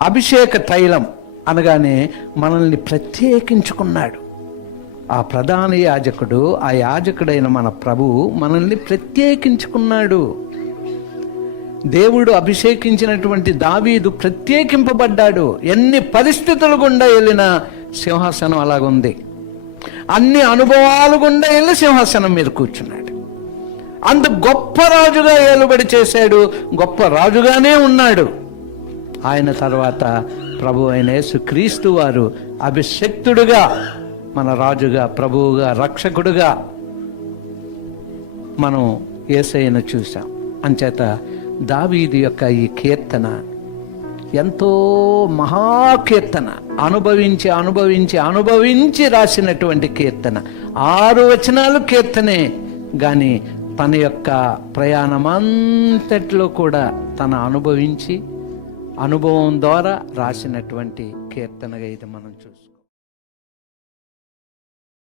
అభిషేక తైలం అనగానే మనల్ని ప్రత్యేకించుకున్నాడు. ఆ ప్రధాన యాజకుడు, ఆ యాజకుడైన మన ప్రభువు మనల్ని ప్రత్యేకించుకున్నాడు. దేవుడు అభిషేకించినటువంటి దావీదు ప్రత్యేకింపబడ్డాడు. ఎన్ని పరిస్థితులు గుండా వెళ్ళిన సింహాసనం అలాగుంది. అన్ని అనుభవాలు గుండా వెళ్ళి సింహాసనం మీద కూర్చున్నాడు. అంత గొప్ప రాజుగా ఏలుబడి చేశాడు. గొప్ప రాజుగానే ఉన్నాడు. ఆయన తర్వాత ప్రభు అయిన యేసుక్రీస్తు వారు అభిషక్తుడుగా, మన రాజుగా, ప్రభువుగా, రక్షకుడుగా మనం యేసయ్యను చూసాం. అంచేత దావీదు యొక్క ఈ కీర్తన ఎంతో మహాకీర్తన, అనుభవించి అనుభవించి అనుభవించి రాసినటువంటి కీర్తన. 6 వచనాలు కీర్తనే, కానీ తన యొక్క ప్రయాణమంతట్లో కూడా తన అనుభవించి అనుభవం ద్వారా రాసినటువంటి కీర్తనగా ఇది మనం చూస్తాం.